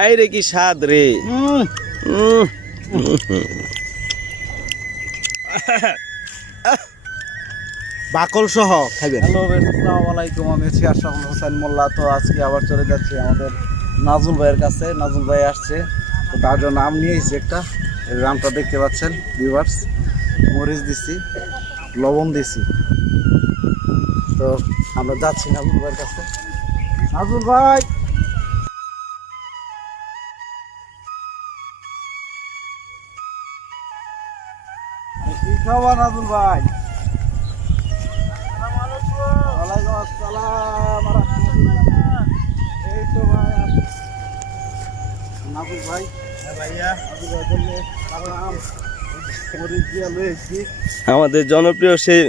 এই রে কি স্বাদ রে। বাকল সহ খাইবেন। হ্যালো আসসালামু আলাইকুম, আমি আছি আশরাফুল হোসেন মোল্লা। তো আজকে আবার চলে যাচ্ছি আমাদের নাজুল ভাইয়ের কাছে। নাজুল ভাই আসছে, তো তার জন্য আম নিয়ে এসেছি একটা। আমটা দেখতে পাচ্ছেন ভিউয়ার্স, মরিচ দিছি, লবণ দিছি। তো আমরা যাচ্ছি নাজুল ভাইয়ের কাছে। নাজুল ভাই, কি খাওয়া নাজুল ভাই? ওয়ালাইকুম আসসালাম রাহমাতুল্লাহ। এই তো ভাই নাজুল ভাই। হ্যাঁ ভাইয়া, নাজুল ভাই বললে আম মরিচ দিয়ে লয়েছি। আমাদের জনপ্রিয় সেই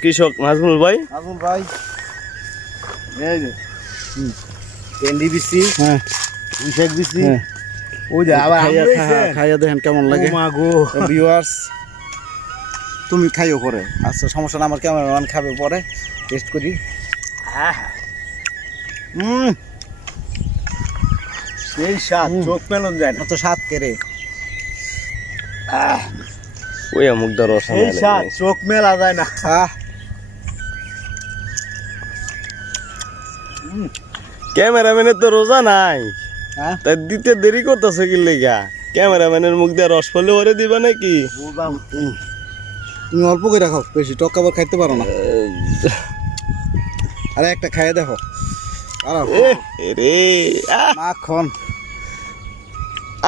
কৃষক নাজমুল ভাই। নাজুল ভাই এই যে ভেন্ডি দিছি, হ্যাঁ পুঁইশাক দিছি। ওই যে আবার খাইয়া দেখেন কেমন লাগে। মাগো ভিউয়ার্স, তুমি খাইও পরে। আচ্ছা সমস্যা না, আমার ক্যামেরাম্যান খাবে পরে, টেস্ট করি। সেই স্বাদ, চোখ মেলন যায় না, তো স্বাদ কেড়ে। ওই মুগ্ধ রস সেই স্বাদ চোখ মেলা যায় না। ক্যামেরাম্যানের তো রোজা নাই, তাই দিতে দেরি করতেছে কি লেগা? ক্যামেরাম্যানের মুখ দিয়ে রস ফলে ওরে দিবা নাকি? তুমি অল্প করে রাখো, বেশি টক আবার খাইতে পারো না। আরে একটা খাইয়ে দেখো। মাখন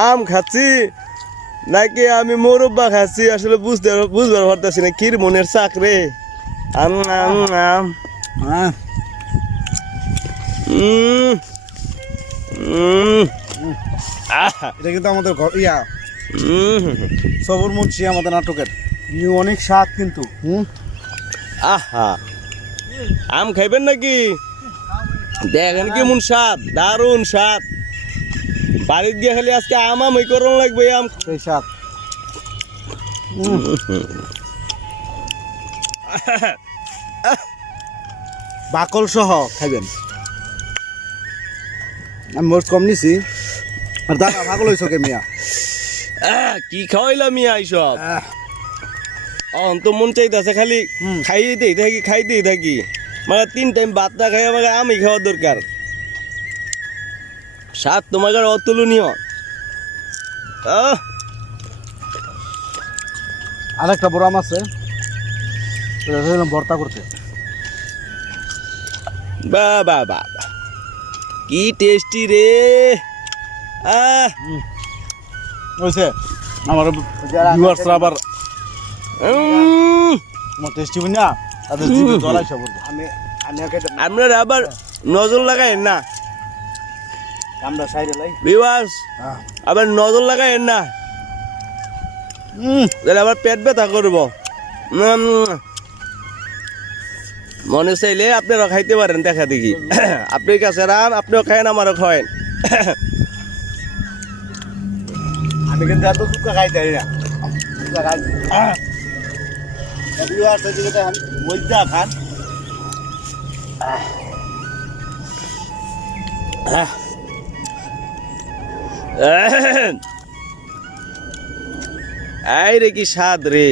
আম খাচ্ছি নাকি আমি মোরব্বা খাচ্ছি আসলে বুঝবার পারতেছি না। কির মনের চাক রে। আম আম আম এটা কিন্তু আমাদের ঘর ইয়া সবর মুন্সি, আমাদের নাটকের অনেক স্বাদ কিন্তু। আহা, আম খাইবেন নাকি? দেখেন কেমন স্বাদ, দারুণ স্বাদ। বাড়ির গিয়ে খালি আজকে আম আম করন লাগবে। আম সেই স্বাদ। বাকল সহ খাইবেন। আমি মোট কম নিছি। আর দাদা পাগল হয়েছ কে মিয়া? কি খাওয়াইলাম মিয়া এইসব? তো মন চাইতেছে খালি খাইতেই থাকি। মানে 3 টাইম ভাত না খাই আমাকে আমি খাওয়ার দরকার। স্বাদ তোমাকে অতুলনীয়। আরেকটা বড় আম আছে, ভর্তা করতে। বা বা বা, কি টেস্টি রে। হয়েছে আমার ভিউয়ার্সরা আবার আমার টেস্টি না, তাদের জিভে জল আইসা বলবো। আপনারা আবার নজর লাগায়েন না আমরা সাইডে লাই ভিউয়ার্স, আবার নজর লাগায়েন না, তাহলে আবার পেট ব্যথা করবো। মনে চাইলে আপনারা খাইতে পারেন দেখা দেখি। আপনি কাছে রান, আপনিও খায়েন, আমারও খায়েন। আমি কিন্তু এত চুক্কা খাইতে পারি না। মজা খান। এই রে কি স্বাদ রে।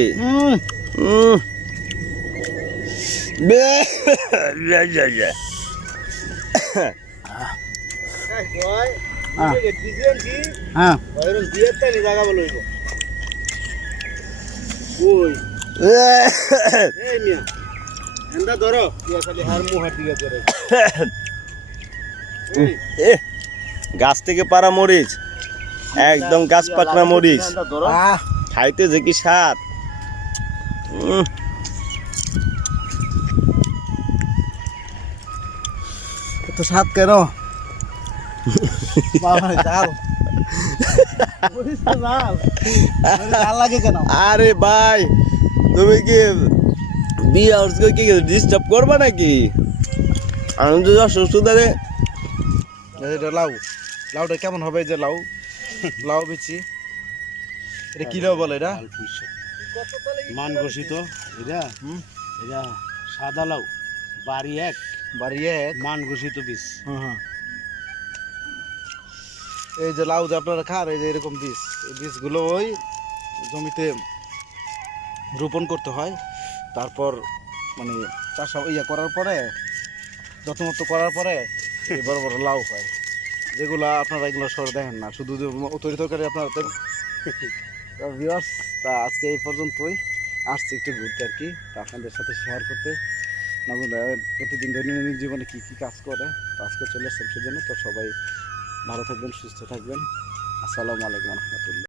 গাছ থেকে পারা মরিচ, একদম গাছ পাকনা মরিচ, খাইতে যে কি স্বাদ। তো স্বাদ কেন? আরে ভাই, তুমি কি কি ডিস্টার্ব করবা নাকি? আনন্দ সুস্থতারে লাউ, লাউটা কেমন হবে? যে লাউ, লাউ বেচি। এটা কি লাউ বলে? এটা মান ঘোষিত। এটা এটা সাদা লাউ। বাড়ি এক বাড়ি এক মান ঘোষিত বীজ। হ্যাঁ। এই যে লাউ যে আপনারা খান, এই যে এরকম বীজ, এই বীজগুলো ওই জমিতে রোপণ করতে হয়। তারপর মানে চাষ করার পরে, যত্নমত্ত করার পরে এই বড় বড় লাউ হয়, যেগুলো আপনারা এগুলো সরে দেখেন না, শুধু তৈরি তরকারি আপনারা ভিউয়ার্স। তা আজকে এই পর্যন্তই, আসছি একটু ঘুরতে আর কি, তা আপনাদের সাথে শেয়ার করতে। নাজমুল ভাই প্রতিদিন দৈনন্দিন জীবনে কী কী কাজ করে, কাজ করে চলে আসছেন সেজন্য। তো সবাই ভালো থাকবেন, সুস্থ থাকবেন। আসসালামু আলাইকুম রহমতুল্লাহ।